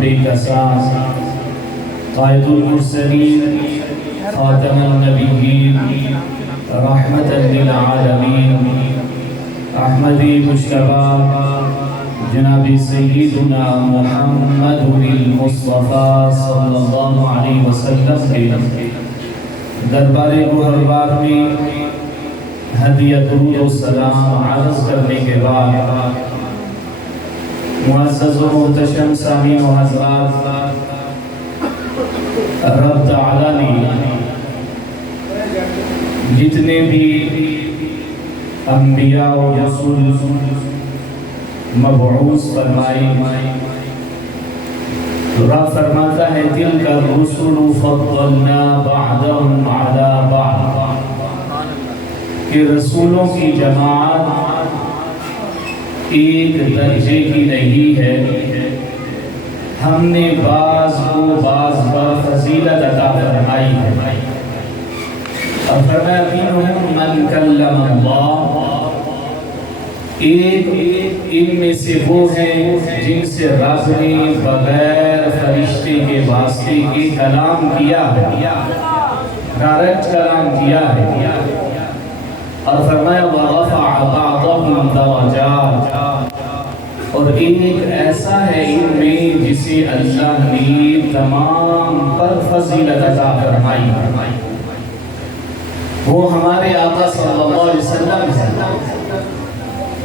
بے کساں قائد المرسلین خاتم النبیین رحمت للعالمین احمدی مشتبہ جناب سیدنا محمد المصطفیٰ صلی اللہ علیہ وسلم کے دربار محربار میں ہدیہ درود و سلام عرض کرنے کے بعد معزز و محتشم سامعین و حضرات، رب تعالیٰ نے جتنے بھی انبیاء و رسول مبعوث فرمائے، رب فرماتا ہے تِلْكَ الرُّسُلُ فَضَّلْنَا بَعْضَهُمْ عَلَى بَعْضٍ، کہ رسولوں کی جماعت ایک درجے کی نہیں ہے، ہم نے بعض کو بعض پر فضیلت عطا فرمائی ہے۔ اور فرمایا مِنْهُمْ مَنْ كَلَّمَ اللَّهُ، ایک ان میں سے وہ ہیں جن سے رب نے بغیر فرشتے کے واسطے کے کلام کیا ہے، ڈائریکٹ کلام کیا ہے۔ اور فرمایا وَرَفَعَ بَعْضَهُمْ دَرَجَاتٍ، اور ایک ایسا ہے ان میں جسے اللہ نے تمام پر فضیلت عطا فرمائی ہے، وہ ہمارے آقا صلی اللہ علیہ وسلم ہے۔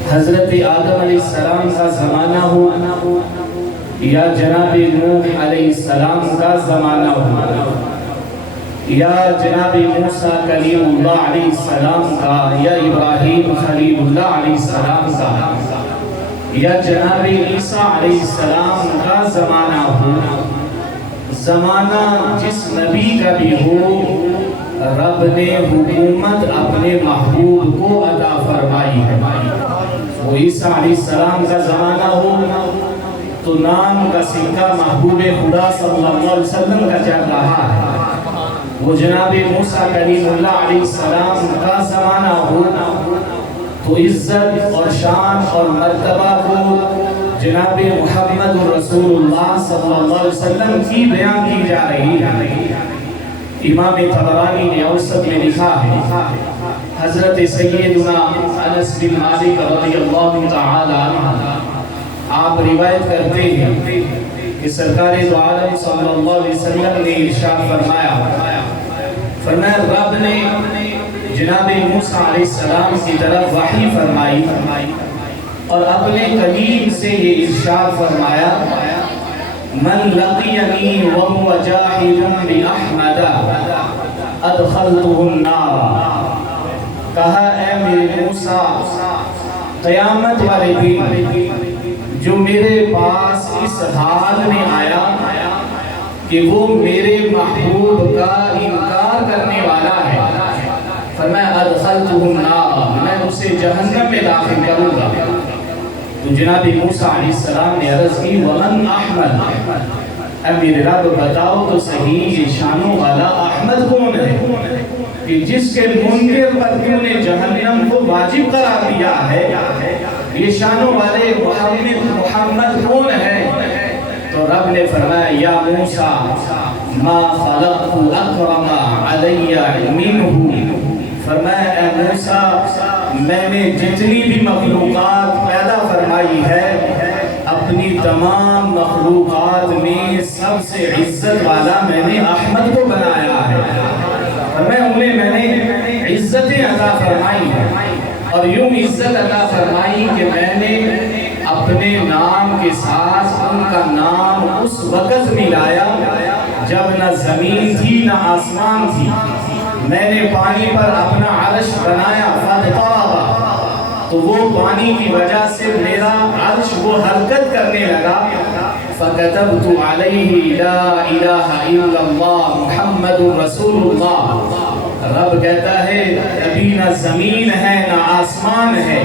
حضرت آدم علیہ السلام کا زمانہ ہو یا جناب نوح علیہ السلام کا زمانہ ہو یا جناب موسیٰ کلیم اللہ علیہ السلام کا یا ابراہیم خلیل اللہ علیہ السلام کا یا جناب عیسیٰ علیہ السلام کا زمانہ ہو، زمانہ جس نبی کا بھی ہو، رب نے حکومت اپنے محبوب کو عطا فرمائی ہے۔ وہ عیسیٰ علیہ السلام کا زمانہ ہو تو نام کا سکہ محبوب خدا صلی اللہ علیہ وسلم کا چل رہا ہے، وہ جناب موسیٰ کلیم اللہ علیہ السلام کا زمانہ ہو تو عزت اور شان اور مرتبہ کو جناب محمد رسول اللہ صلی اللہ علیہ وسلم کی بیان کی جا رہی ہے۔ امام طبرانی نے اوسط میں لکھا ہے، حضرت سیدنا انس بن مالک رضی اللہ تعالی عنہ آپ روایت کرتے ہیں کہ سرکار دو عالم صلی اللہ علیہ وسلم نے ارشاد فرمایا رب نے جناب موسیٰ علیہ السلام کی طرف وحی فرمائی اور اپنے کلیم سے یہ ارشاد فرمایا من لقینی وهو جاحد بأحمد ادخلته النار، کہا اے میرے موسیٰ قیامت والے دن جو میرے پاس اس حال میں آیا کہ وہ میرے محبوب کا انکار کرنے والا ہے، فرمایا ادخلته النار، میں اسے جہنم میں داخل کروں گا۔ تو جناب موسیٰ علیہ السلام نے عرض کی ومن احمد، اے میرے رب بتاؤ تو صحیح یہ شانوں والا احمد کون ہے کہ جس کے منکر پر کیوں نے جہنم کو واجب قرار دیا ہے، یہ شانوں والے محمد کون ہے؟ تو رب نے فرمایا یا موسیٰ ما خلقت اکرم علی منہ، فرمایا اے موسیٰ میں نے جتنی بھی مخلوقات پیدا فرمائی ہے اپنی تمام مخلوقات میں سب سے عزت والا میں نے احمد کو بنایا ہے، انہیں میں نے عزتیں عطا فرمائی ہیں اور یوں عزت عطا فرمائی کہ میں نے اپنے نام کے ساتھ ان کا نام اس وقت ملایا جب نہ زمین تھی نہ آسمان تھی، میں نے پانی پر اپنا عرش بنایا فَاضْطَرَبَ، تو وہ پانی کی وجہ سے میرا عرش وہ حرکت کرنے لگا، فَكَتَبْتُ عَلَيْهِ لَا إِلَهَ إِلَّا اللَّهُ مُحَمَّدٌ رَسُولُ اللَّهُ۔ رب کہتا ہے ابھی نہ زمین ہے نہ آسمان ہے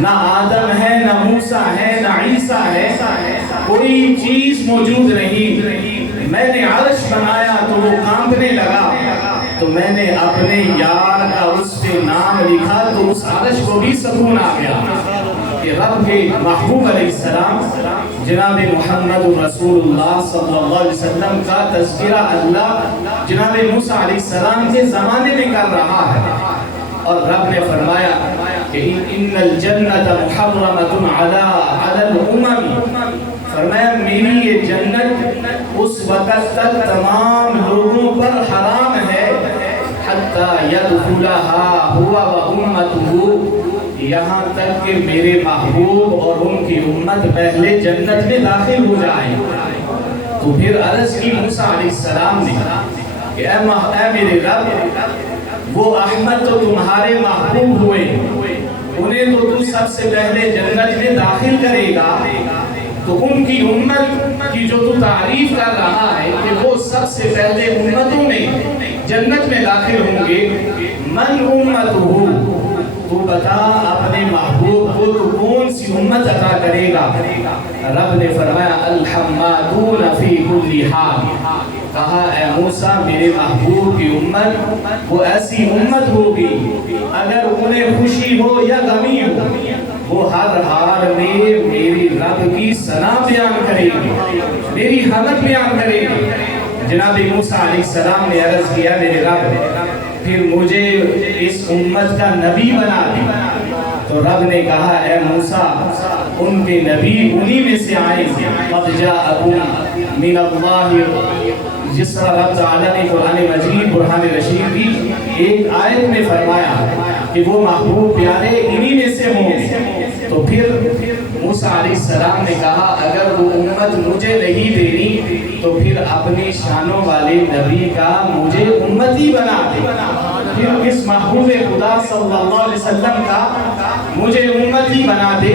نہ آدم ہے نہ موسیٰ ہے نہ عیسیٰ ہے، کوئی چیز موجود نہیں، میں نے عرش بنایا تو وہ کانپنے لگا، تو میں نے اپنے یار کا اس پہ نام لکھا تو اس عرش کو بھی سکون آ گیا۔ کہ رب کے محبوب علیہ السلام جناب محمد رسول اللہ صلی اللہ علیہ وسلم کا تذکرہ اللہ جناب موسیٰ علیہ السلام کے زمانے میں کر رہا ہے، اور رب نے فرمایا کہ ان الجنت محرمۃ علی الامم، فرمایا میری یہ جنت اس وقت تک تمام لوگوں پر حرام ہے حتی یدخلها هو وامته، یہاں تک کہ میرے محبوب اور ان کی امت پہلے جنت میں داخل ہو جائیں۔ تو پھر عرض کی موسیٰ علیہ السلام نے کہ اے میرے رب، وہ احمد تو تمہارے محبوب ہوئے، انہیں تو سب سے پہلے جنت میں داخل کرے گا، تو ان کی امت کی جو تعریف کر رہا ہے کہ وہ سب سے پہلے امتوں میں جنت میں داخل ہوں گے، من امتہ، تو بتا اپنے محبوب کو تو کون سی امت عطا کرے گا؟ رب نے فرمایا الحمادون فی کل حال، کہا اے موسیٰ میرے محبوب کی امت وہ ایسی امت ہوگی اگر انہیں خوشی ہو یا غمی ہو، وہ ہر حال میں میری رب کی ثنا بیان کرے گی، میری حمد بیان کرے گی۔ جناب موسیٰ علیہ السلام نے عرض کیا میرے رب پھر مجھے اس امت کا نبی بنا دی، تو رب نے کہا اے موسیٰ ان کے نبی انہی میں سے آئیں گے، قد جاءکم من اللہ، جس طرح رب تعالیٰ نے قرآن مجید برہان رشید کی ایک آیت میں فرمایا کہ وہ محبوب پیارے انہی میں سے ہوں گے، تو پھر موسیٰ علیہ السلام نے کہا اگر وہ امت مجھے نہیں دینی تو پھر اپنی شانوں والے نبی کا مجھے امتی بنا دے، پھر اس محبوب خدا صلی اللہ علیہ وسلم کا مجھے امتی بنا دے۔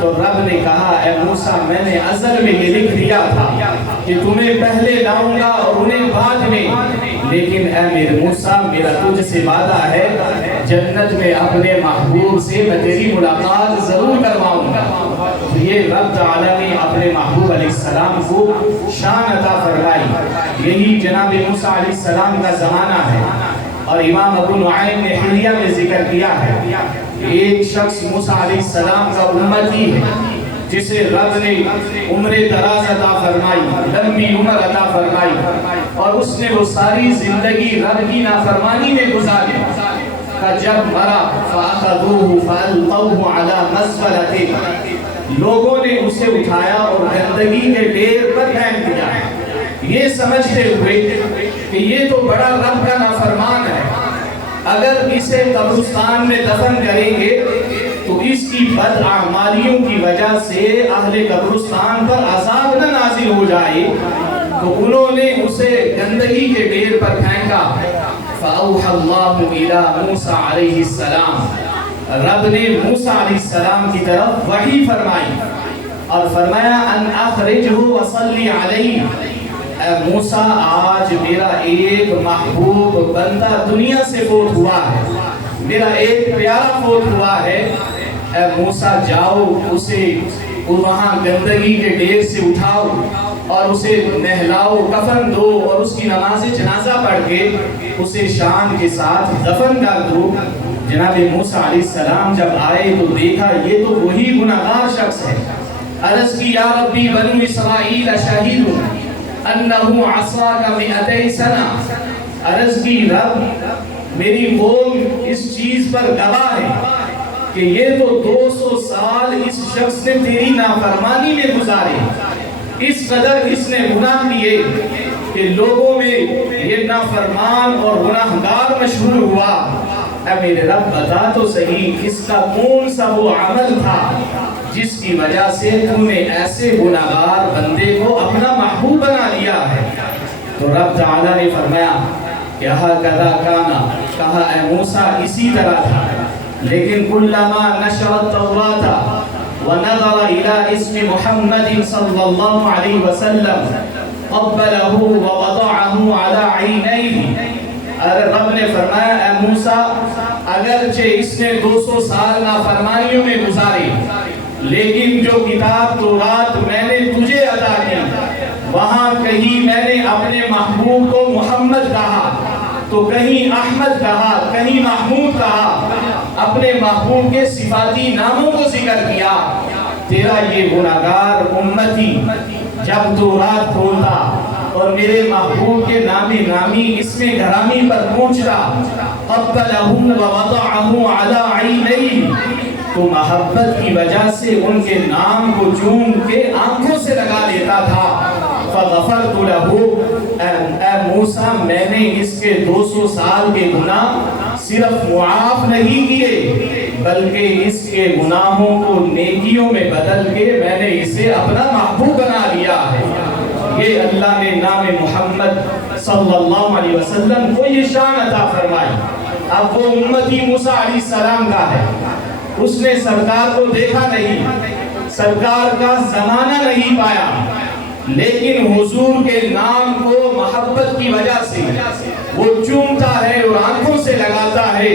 تو رب نے کہا اے موسیٰ میں نے ازل میں یہ لکھ دیا تھا کہ تمہیں پہلے لاؤں گا اور انہیں بعد میں، لیکن اے میرے موسیٰ میرا تجھ سے وعدہ ہے جنت میں اپنے محبوب سے میں تیری ملاقات ضرور کرواؤں گا۔ یہ رب تعالیٰ نے اپنے محبوب علیہ السلام کو شان عطا فرمائی، یہی جناب موسیٰ علیہ السلام کا زمانہ ہے، اور امام ابو نعیم نے حلیہ میں ذکر کیا ہے ایک شخص موسیٰ علیہ السلام کا امتی ہے جسے رب نے عمر دراز عطا فرمائی، لمبی عمر عطا فرمائی، اور اس نے وہ ساری زندگی رب کی نافرمانی میں گزاری، کہ جب مرا فَأَخَذُوهُ فَأَلْقَوْهُ عَلَى مَزْبَلَةٍ، لوگوں نے اسے اٹھایا اور گندگی کے ڈھیر پر پھینک دیا، یہ سمجھتے ہوئے کہ یہ تو بڑا رب کا نافرمان ہے، اگر اسے قبرستان میں دفن کریں گے تو اس کی بد اعمالیوں کی وجہ سے اہل قبرستان پر عذاب نہ نازل ہو جائے، تو انہوں نے اسے گندگی کے ڈھیر پر پھینکا۔ فَأَوْحَى اللَّهُ إِلَى مُوسَى علیہ السلام، رب نے موسیٰ علیہ السلام کی طرف وحی فرمائی اور فرمایا ان اخرجہ وصلی علیہ، اے موسیٰ آج میرا ایک محبوب بندہ دنیا سے فوت ہوا ہے، میرا ایک پیارا فوت ہوا ہے، اے موسیٰ جاؤ اسے وہاں گندگی کے ڈھیر سے اٹھاؤ اور اسے نہلاؤ، کفن دو اور اس کی نماز جنازہ پڑھ کے اسے شان کے ساتھ دفن کر دو۔ جناب موسیٰ علیہ السلام جب آئے تو دیکھا یہ تو وہی گناہگار شخص ہے، عرض کی یا ربی بنو اسرائیل شہید انہو عصاک مئتی سنہ، عرض کی رب میری قوم اس چیز پر گواہ ہے کہ یہ تو 200 سال اس شخص نے تیری نافرمانی میں گزارے، اس قدر اس نے گناہ کیے کہ لوگوں میں یہ نافرمان اور گناہگار مشہور ہوا۔ اے میرے رب بتا تو صحیح اس کا کون سا وہ عمل تھا جس کی وجہ سے تم نے ایسے گناہگار بندے کو اپنا محبوب بنا لیا ہے؟ تو رب تعالیٰ نے فرمایا کہ ہَكَذَا كَانَ، کہا اے موسیٰ اسی طرح تھا، لیکن کُلَّمَا نَشَرَ التَّوْرَاةَ وَنَظَرَ إِلَىٰ اسْمِ مُحَمَّدٍ صلی اللہ علیہ وسلم قَبَّلَهُ وَوَضَعَهُ عَلَىٰ عَيْنَيْهِ، رب نے فرمایا اے موسیٰ اگرچہ اس نے 200 سال نافرمانیوں میں گزارے، لیکن جو کتاب تورات میں نے تجھے عطا کی وہاں کہیں میں نے اپنے محبوب کو محمد کہا، تو کہیں احمد کہا، کہیں محمود کہا، اپنے محبوب کے صفاتی ناموں کو ذکر کیا. تیرا یہ گناہگار امتی جب تو رات کھولتا اور میرے محبوب کے نامی اسم گرامی پر پہنچتا، قبلہم ووضعہم علی عینی، تو محبت کی وجہ سے ان کے نام کو چوم کے آنکھوں سے لگا لیتا تھا. فغفرت لہ، اے موسیٰ میں نے اس کے 200 سال کے گناہ صرف معاف نہیں کیے بلکہ اس کے گناہوں کو نیکیوں میں بدل کے میں نے اسے اپنا محبوب بنا لیا ہے. یہ اللہ نے نام محمد صلی اللہ علیہ وسلم کو یہ شان عطا فرمائی. اب وہ امتی موسیٰ علیہ السلام کا ہے، اس نے سرکار کو دیکھا نہیں، سرکار کا زمانہ نہیں پایا، لیکن حضور کے نام کو محبت کی وجہ سے وہ چومتا ہے اور آنکھوں سے لگاتا ہے.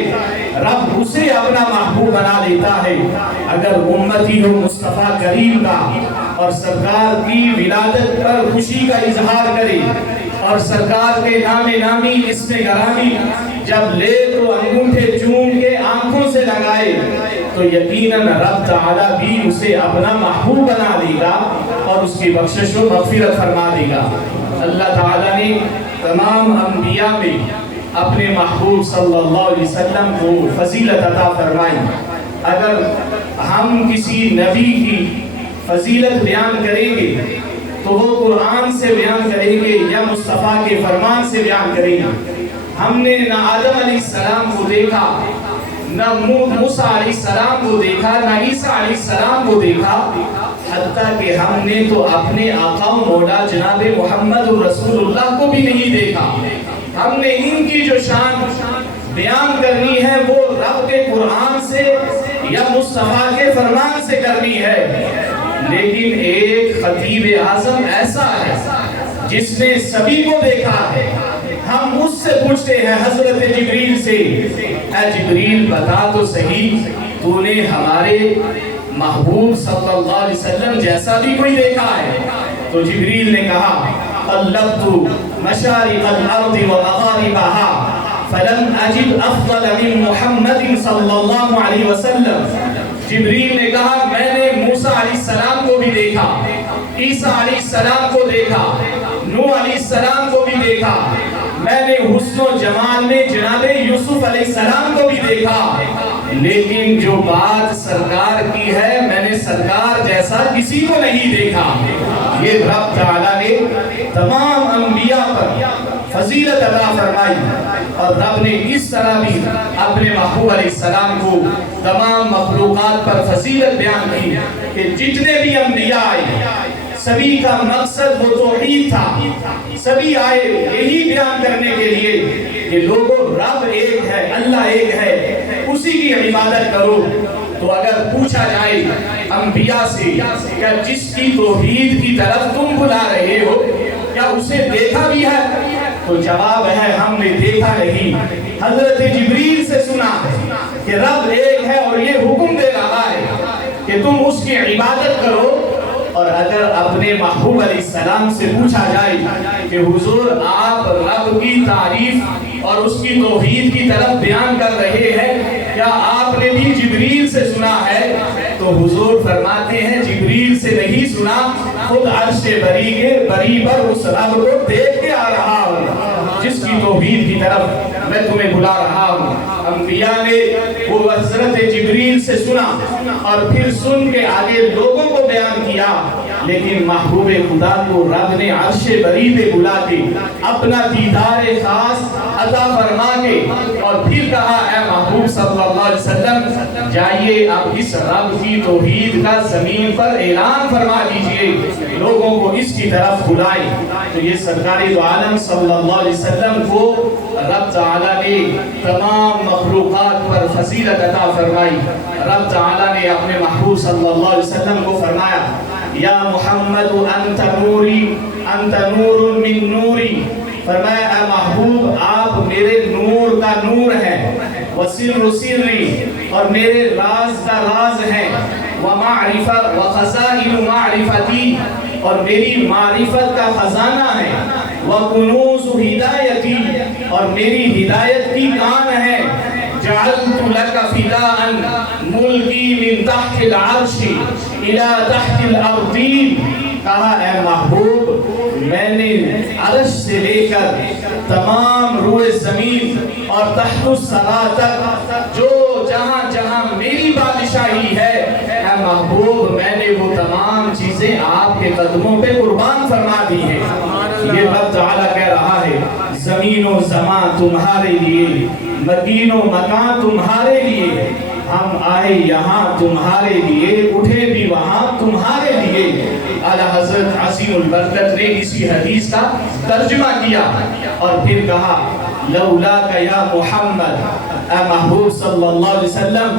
رب اسے اپنا محبوب بنا لیتا ہے. اگر امتی ہو مصطفیٰ کریم کا اور سرکار کی ولادت پر خوشی کا اظہار کرے اور سرکار کے نامی اسم گرامی جب لے تو انگوٹھے چوم کے آنکھوں سے لگائے تو یقیناً رب تعالیٰ بھی اسے اپنا محبوب بنا دے گا اور اس کی بخشش و مغفرت فرما دے گا. اللہ تعالیٰ نے تمام انبیاء میں اپنے محبوب صلی اللہ علیہ وسلم کو فضیلت عطا فرمائی. اگر ہم کسی نبی کی فضیلت بیان کریں گے تو وہ قرآن سے بیان کریں گے یا مصطفیٰ کے فرمان سے بیان کریں گے. ہم نے نہ آدم علیہ السلام کو دیکھا، نہ موسیٰ علیہ السلام کو دیکھا، نہ عیسیٰ علیہ السلام کو دیکھا، حتیٰ کہ ہم نے تو اپنے آقا و مولا جناب محمد رسول اللہ کو بھی نہیں دیکھا. ہم نے ان کی جو شان بیان کرنی ہے وہ رب کے قرآن سے یا مصطفیٰ کے فرمان سے کرنی ہے. لیکن ایک خطیب اعظم ایسا ہے جس نے سبھی کو دیکھا ہے. ہم اس سے پوچھتے ہیں حضرت جبریل سے، اے جبریل بتا تو صحیح تو نے ہمارے محبوب صلی اللہ علیہ وسلم جیسا بھی کوئی دیکھا ہے؟ تو جبریل نے کہا قلبت مشارق الارض ومغاربها فلم اجد افضل من محمد صلی اللہ علیہ وسلم. جبریل نے کہا میں نے موسیٰ علیہ السلام کو بھی دیکھا، عیسیٰ علیہ السلام کو دیکھا، نوح علیہ السلام کو بھی دیکھا، میں نے حسن و جمال میں جناب یوسف علیہ السلام کو بھی دیکھا، لیکن جو بات سرکار کی ہے میں نے سرکار جیسا کسی کو نہیں دیکھا. یہ رب تعالیٰ نے تمام انبیاء پر فضیلت عطا فرمائی اور رب نے اس طرح بھی اپنے محبوب علیہ السلام کو تمام مخلوقات پر فضیلت بیان کی کہ جتنے بھی انبیاء آئے سبھی کا مقصد وہ توحید تھا. سبھی آئے یہی بیان کرنے کے لیے کہ لوگوں رب ایک ہے، اللہ ایک ہے، اسی کی عبادت کرو. تو اگر پوچھا جائے انبیاء سے کیا جس کی توحید کی طرف تم بلا رہے ہو کیا اسے دیکھا بھی ہے؟ تو جواب ہے ہم نے دیکھا نہیں. حضرت جبریل سے سنا کہ رب ایک ہے اور یہ حکم دے رہا ہے کہ تم اس کی عبادت کرو. اور اگر اپنے محبوب علیہ السلام سے پوچھا جائے کہ حضور آپ رب کی تعریف اور اس کی توحید کی طرف بیان کر رہے ہیں، کیا آپ نے بھی جبریل سے سنا ہے؟ تو حضور فرماتے ہیں جبریل سے نہیں سنا، خود عرش بری پر اس رب کو دیکھ کے آ رہا ہوں جس کی توحید کی طرف میں تمہیں بلا رہا ہوں. انبیاء نے وہ حضرت جبریل سے سنا اور پھر سن کے آگے لوگوں کو بیان کیا، لیکن محبوب خدا کو رب نے عرش بری پہ بلا کے اپنا دیدار خاص عطا فرما کے اور پھر کہا اے محبوب صلی اللہ علیہ وسلم جائیے اب اس رب کی توحید کا زمین پر اعلان فرما دیجئے، لوگوں کو اس کی طرف بلائیں. تو یہ سرکار دو عالم صلی اللہ علیہ وسلم کو رب تعالیٰ نے تمام مخلوقات پر فضیلت عطا فرمائی. رب تعالیٰ نے اپنے محبوب صلی اللہ علیہ وسلم کو فرمایا یا محمد انت نوری انت نور من نوری. فرمایا اے محبوب آپ میرے نور کا نور ہیں، وسر سری اور میرے راز کا راز ہیں، ومعرفت وخزائن معرفتی اور میری معرفت کا خزانہ ہے، وکنوز ہدایتی اور میری ہدایت کی کان ہے. جعلت لك فداء ملکی من تحت العرش الى تحت الارضین، کہا اے محبوب میں نے عرش سے لے کر تمام روئے زمین اور تحت الثری تک جو جہاں جہاں میری بادشاہی ہے، اے محبوب میں نے وہ تمام چیزیں آپ کے قدموں پہ قربان فرما دی ہیں۔ یہ رب تعالیٰ کہہ رہا ہے زمین و زمان تمہارے لیے، مکین و مکان تمہارے لیے، ہم آئے یہاں تمہارے لیے، اٹھے بھی وہاں تمہارے لیے۔ اعلیٰ حضرت عظیم البرکت نے اسی حدیث کا ترجمہ کیا اور پھر کہا لولاک یا محمد، اے محبوب صلی اللہ علیہ وسلم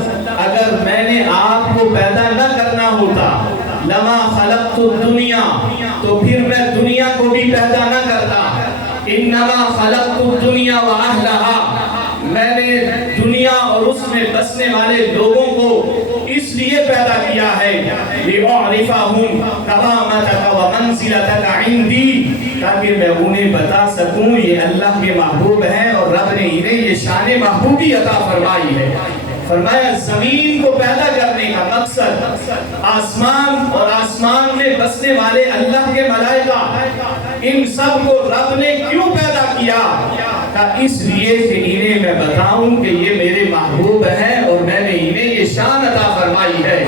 اگر میں نے آپ کو پیدا نہ کرنا ہوتا، لما خلقت الدنیا، تو پھر میں دنیا کو بھی پیدا نہ کرتا۔ انما خلقت الدنیا واہلہا، میں نے دنیا اور اس میں بسنے والے لوگوں کو اس لیے پیدا کیا ہے لِأَعْرِفَهُمْ كَرَامَتَكَ وَمَنْزِلَتَكَ عِنْدِي، تاکہ میں انہیں بتا سکوں یہ اللہ کے محبوب ہیں اور رب نے انہیں یہ شان محبوبی عطا فرمائی ہے۔ فرمایا زمین کو پیدا کرنے کا مقصد آسمان اور آسمان میں بسنے والے اللہ کے ملائکہ، ان سب کو رب نے کیوں پیدا کیا؟ اس لیے کہ انہیں میں بتاؤں کہ یہ میرے محبوب ہیں اور میں نے انہیں یہ شان عطا فرمائی ہے۔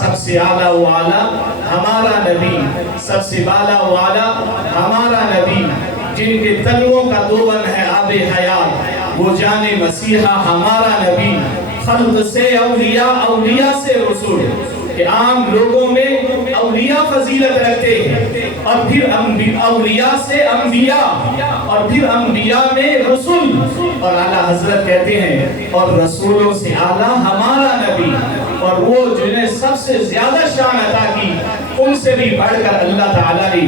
سب سے اعلیٰ و اعلیٰ ہمارا نبی، سب سے بالا و اعلیٰ ہمارا نبی، جن کے تلووں کا دوبن ہے آب حیات، وہ جان مسیحا ہمارا نبی، خلق سے اولیاء، اولیاء سے رسول، کہ عام لوگوں میں اولیاء فضیلت رکھتے ہیں اور پھر اولیاء سے انبیاء اور پھر انبیاء میں رسول، اور اعلیٰ حضرت کہتے ہیں اور رسولوں سے اعلیٰ ہمارا نبی، اور وہ جنہیں سب سے زیادہ شان عطا کی ان سے بھی بڑھ کر اللہ تعالیٰ نے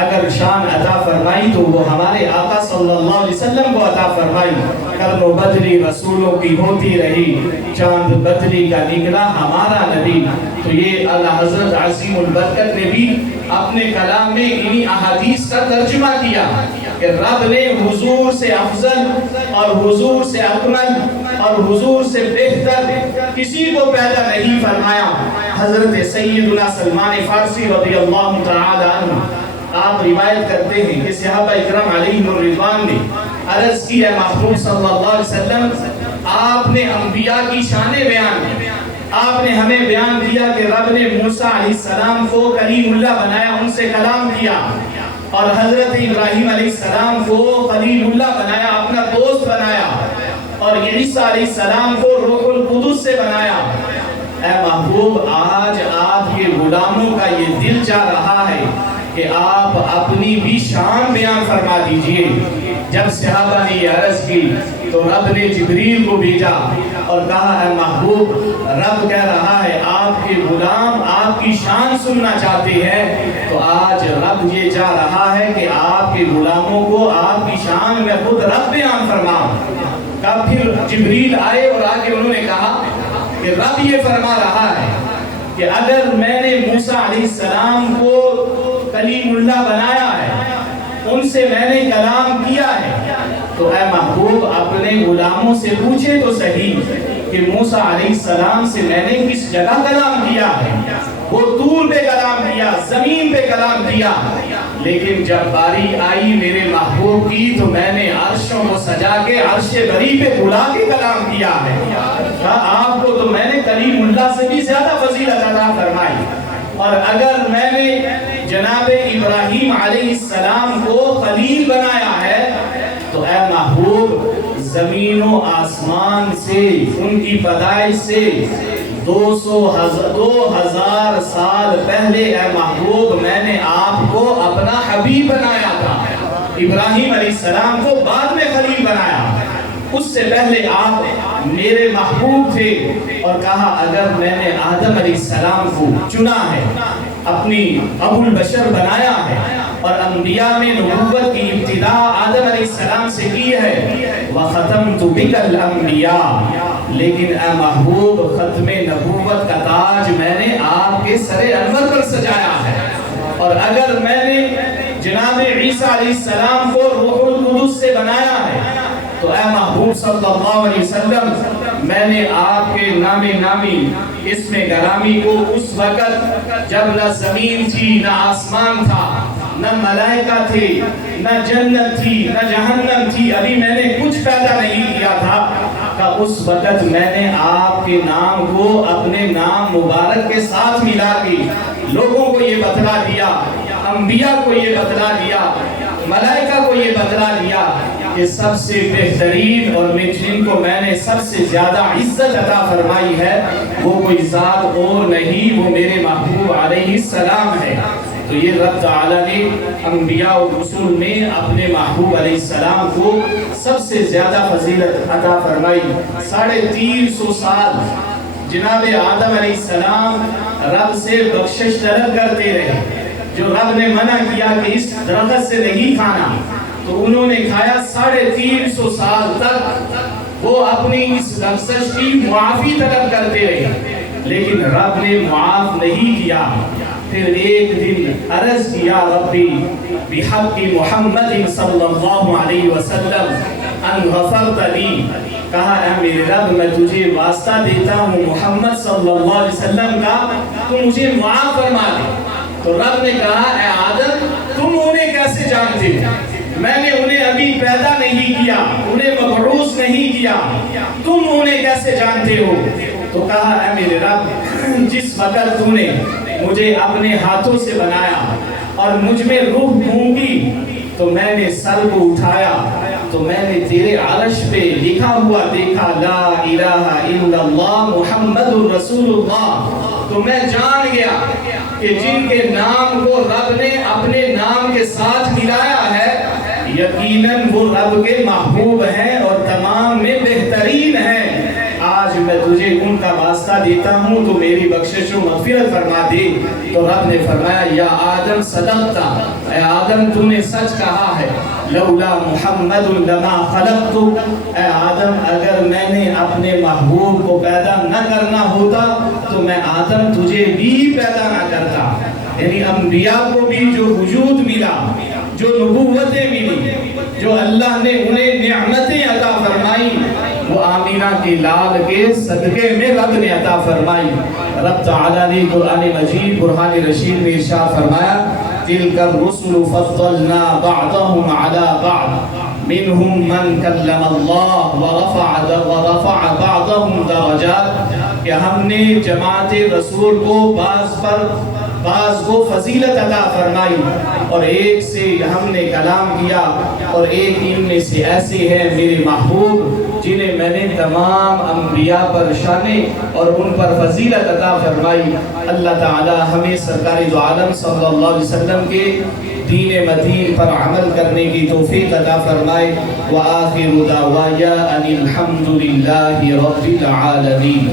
اگر شان عطا فرمائی تو وہ ہمارے آقا صلی اللہ علیہ وسلم کو عطا فرمائی۔ کرم و بدری رسولوں کی ہوتی رہی، چاند بدری کا نکلا ہمارا نبی۔ تو یہ اعلیٰ حضرت عظیم البرکت نے بھی اپنے کلام میں انہی احادیث کا ترجمہ کیا کہ رب نے حضور سے افضل اور حضور سے اکمل اور حضور سے بہتر کسی کو پیدا نہیں فرمایا۔ حضرت سیدنا سلمان فارسی رضی اللہ تعالی عنہ آپ روایت کرتے ہیں کہ صحابہ اکرام علیہم الرضوان نے عرض کی اے محبوب صلی اللہ علیہ وسلم آپ نے انبیاء کی شانیں بیان کی، آپ نے ہمیں بیان کیا کہ رب نے موسیٰ علیہ السلام کو کلیم اللہ بنایا، ان سے کلام کیا، اور حضرت ابراہیم علیہ السلام کو خلیل اللہ بنایا، اپنا دوست بنایا، اور عیسیٰ علیہ السلام کو روح القدس سے بنایا۔ اے محبوب آج آپ کے غلاموں کا یہ دل چاہ رہا ہے کہ آپ اپنی بھی شان بیان فرما دیجئے۔ جب صحابہ نے یہ عرض کی تو رب نے جبریل کو بھیجا اور کہا اے محبوب رب کہہ رہا ہے آپ کے غلام آپ کی شان سننا چاہتے ہیں، تو آج رب یہ چاہ رہا ہے کہ آپ کے غلاموں کو آپ کی شان میں خود رب بیان فرماؤ۔ تب پھر جبریل آئے اور آگے انہوں نے کہا کہ رب یہ فرما رہا ہے کہ اگر میں نے موسیٰ علیہ السلام کو کلیم اللہ بنایا ہے، ان سے میں نے کلام کیا ہے، تو اے محبوب اپنے غلاموں سے پوچھے تو صحیح کہ موسیٰ علیہ السلام سے میں نے کس جگہ کلام کیا ہے۔ وہ طور پہ کلام کیا، زمین پہ کلام کیا، لیکن جب باری آئی میرے محبوب کی تو میں نے عرشوں کو سجا کے عرش بری پہ بلا کے کلام کیا ہے۔ آپ کو تو میں نے کلیم اللہ سے بھی زیادہ فضیلت عطا فرمائی، اور اگر میں نے جناب ابراہیم علیہ السلام کو خلیل بنایا ہے تو اے محبوب زمین و آسمان سے ان کی پیدائش سے 2000 سال پہلے اے محبوب میں نے آپ کو اپنا حبیب بنایا تھا۔ ابراہیم علیہ السلام کو بعد میں خلیل بنایا، اس سے پہلے آپ میرے محبوب تھے، اور کہا اگر میں نے آدم علیہ السلام کو چنا ہے، اپنی ابو البشر بنایا ہے، اور انبیاء میں نبوت کی ابتدا آدم علیہ السلام سے کی ہے، وَخَتَمْتُ بِكَ الْأَنْبِيَاءَ، لیکن اے محبوب ختم نبوت کا تاج میں نے آپ کے سر انور پر سجایا ہے، اور اگر میں نے جناب عیسیٰ علیہ السلام کو روح القدس سے بنایا ہے تو اے محبوب صلی اللہ علیہ وسلم میں نے آپ کے نام نامی اسم گرامی کو اس وقت جب نہ زمین تھی نہ آسمان تھا، نہ ملائکہ تھے، نہ جنت تھی، نہ جہنم تھی، ابھی میں نے کچھ پیدا نہیں کیا تھا، کہ اس وقت میں نے آپ کے نام کو اپنے نام مبارک کے ساتھ ملا کے لوگوں کو یہ بتلا دیا، انبیاء کو یہ بتلا دیا، ملائکہ کو یہ بتلا دیا کہ سب سے بہترین اور جن کو میں نے سب سے زیادہ عزت عطا فرمائی ہے وہ کوئی ذات اور نہیں، وہ میرے محبوب علیہ السلام ہے۔ تو یہ رب تعالیٰ نے انبیاء اور رسول میں اپنے محبوب علیہ السلام کو سب سے زیادہ فضیلت عطا فرمائی۔ 350 سال جناب آدم علیہ السلام رب سے بخشش طلب کرتے رہے، جو رب نے منع کیا کہ اس درخت سے نہیں کھانا تو انہوں نے کھایا۔ 350 سال تک وہ اپنی اس لفظ کی معافی طلب کرتے رہے، لیکن رب نے معاف نہیں کیا۔ پھر ایک دن عرض کیا ربی بحق محمد صلی اللہ علیہ وسلم ان غفرت لی، کہا اے میرے رب میں تجھے واسطہ دیتا ہوں محمد صلی اللہ علیہ وسلم کا، تو مجھے معاف فرما دے۔ تو رب نے کہا اے آدم تم انہیں کیسے جانتے ہو؟ میں نے انہیں ابھی پیدا نہیں کیا، انہیں مبعوث نہیں کیا، تم انہیں کیسے جانتے ہو؟ تو کہا اے میرے رب جس وقت تو نے مجھے اپنے ہاتھوں سے بنایا اور مجھ میں روح گھونگی تو میں نے سر کو اٹھایا تو میں نے تیرے عرش پہ لکھا ہوا دیکھا لا الہ الا اللہ محمد رسول اللہ، تو میں جان گیا کہ جن کے نام کو رب نے اپنے نام کے ساتھ ملایا ہے یقیناً وہ رب کے محبوب ہیں اور تمام میں بہترین ہیں۔ آج میں تجھے ان کا واسطہ دیتا ہوں تو میری بخشش و مغفرت فرما دے۔ تو رب نے فرمایا یا آدم صدقتا، اے آدم تو نے سچ کہا ہے، لولا محمد لما خلقت، اے آدم اگر میں نے اپنے محبوب کو پیدا نہ کرنا ہوتا تو میں آدم تجھے بھی پیدا نہ کرتا۔ یعنی انبیاء کو بھی جو وجود ملا، جو نبوتیں ملی، جو اللہ نے انہیں نعمتیں عطا فرمائی، وہ آمینہ کے لال کے صدقے میں رب نے عطا فرمائی۔ رب تعالیٰ نے قرآن مجید برہان رشید میں ارشاد فرمایا تِلْكَ الرُّسُلُ فَضَّلْنَا بَعْضَهُمْ عَلَى بَعْضٍ مِّنْهُمْ مَنْ كَلَّمَ اللَّهُ وَرَفَعَ بَعْضَهُمْ دَرَجَاتٍ، کہ ہم نے جماعت رسول کو بعض کو فضیلت عطا فرمائی اور ایک سے ہم نے کلام کیا، اور ایک ان میں سے ایسے ہیں میرے محبوب جنہیں میں نے تمام انبیاء پر شانے اور ان پر فضیلت عطا فرمائی۔ اللہ تعالی ہمیں سرکار دو عالم صلی اللہ علیہ وسلم کے دین متین پر عمل کرنے کی توفیق عطا فرمائے۔ وآخر دعوایا ان الحمد للہ رب العالمین۔